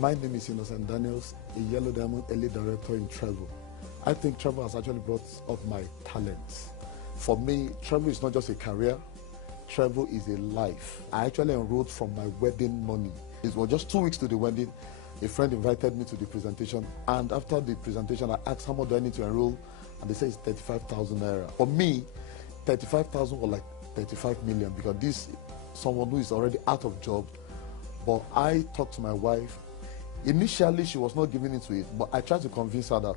My name is Innocent Daniels, a Yellow Diamond Elite Director in Trevo. I think Trevo has actually brought up my talents. For me, Trevo is not just a career, Trevo is a life. I actually enrolled from my wedding money. It was just 2 weeks to the wedding. A friend invited me to the presentation, and after the presentation, I asked how much do I need to enroll, and they said it's 35,000 naira. For me, 35,000 was like 35 million, because this someone who is already out of job. But I talked to my wife. Initially, she was not giving into it, but I tried to convince her that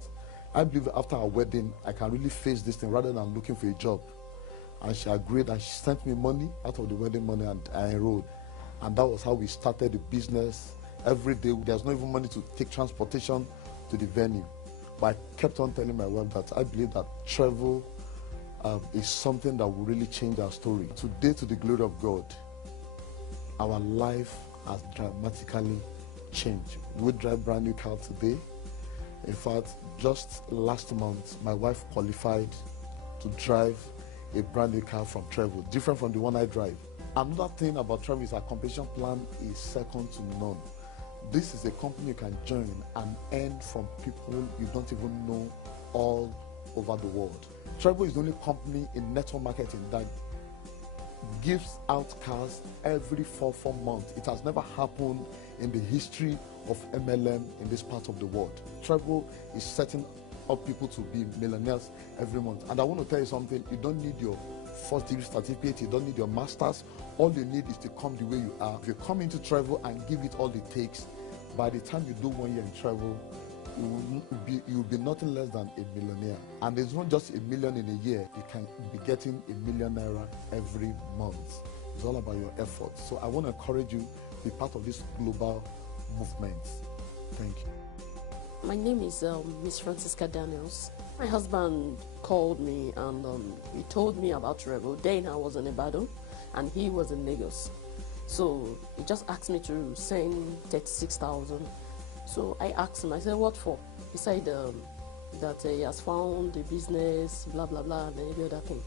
I believe after our wedding, I can really face this thing rather than looking for a job. And she agreed, and she sent me money out of the wedding money, and I enrolled. And that was how we started the business. Every day, there's not even money to take transportation to the venue. But I kept on telling my wife that I believe that travel is something that will really change our story. Today, to the glory of God, our life has dramatically changed. We drive brand new car today. In fact, just last month, my wife qualified to drive a brand new car from Trevo, different from the one I drive. Another thing about Trevo is our compensation plan is second to none. This is a company you can join and earn from people you don't even know all over the world. Trevo is the only company in network marketing that gives out cars every 4 months. It has never happened in the history of MLM in this part of the world. Trevo is setting up people to be millionaires every month. And I want to tell you something, you don't need your first degree certificate, you don't need your master's. All you need is to come the way you are. If you come into Trevo and give it all it takes, by the time you do 1 year in Trevo, you'll be nothing less than a millionaire. And it's not just a million in a year, you can be getting a million naira every month. It's all about your effort. So I want to encourage you to be part of this global movement. Thank you. My name is Miss Francisca Daniels. My husband called me and he told me about Trevo. Then I was in Ibadan and he was in Lagos. So he just asked me to send 36,000. So I asked him, I said, what for? He said that he has found the business, blah, blah, blah, and every other thing.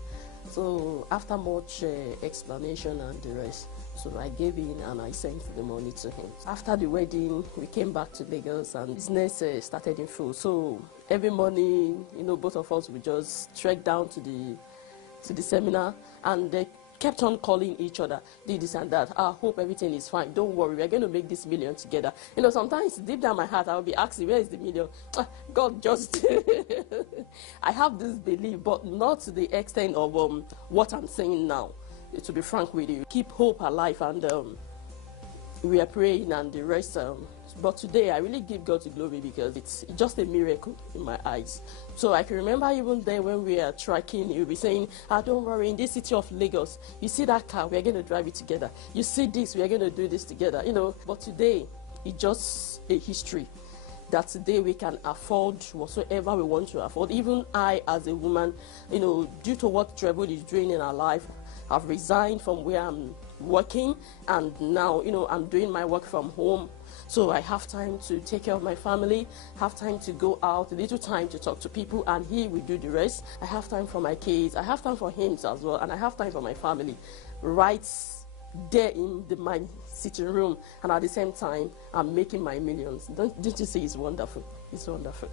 So after much explanation and the rest, so I gave in and I sent the money to him. After the wedding, we came back to Lagos and business started in full. So every morning, both of us would just trek down to the seminar, and they kept on calling each other, did this and that. I hope everything is fine. Don't worry, we're going to make this million together. Sometimes deep down my heart, I'll be asking, where is the million? God just... I have this belief, but not to the extent of what I'm saying now. To be frank with you, keep hope alive, and we are praying and the rest. But today, I really give God the glory because it's just a miracle in my eyes. So I can remember even then when we are trekking, you'll be saying, don't worry, in this city of Lagos, you see that car, we're going to drive it together. You see this, we're going to do this together, But today, it's just a history that today we can afford whatsoever we want to afford. Even I, as a woman, due to what Trevo is doing in our life, I've resigned from where I'm working, and now, I'm doing my work from home. So I have time to take care of my family, have time to go out, a little time to talk to people, and he will do the rest. I have time for my kids, I have time for him as well, and I have time for my family. Right there in my sitting room, and at the same time, I'm making my millions. Don't you see it's wonderful? It's wonderful.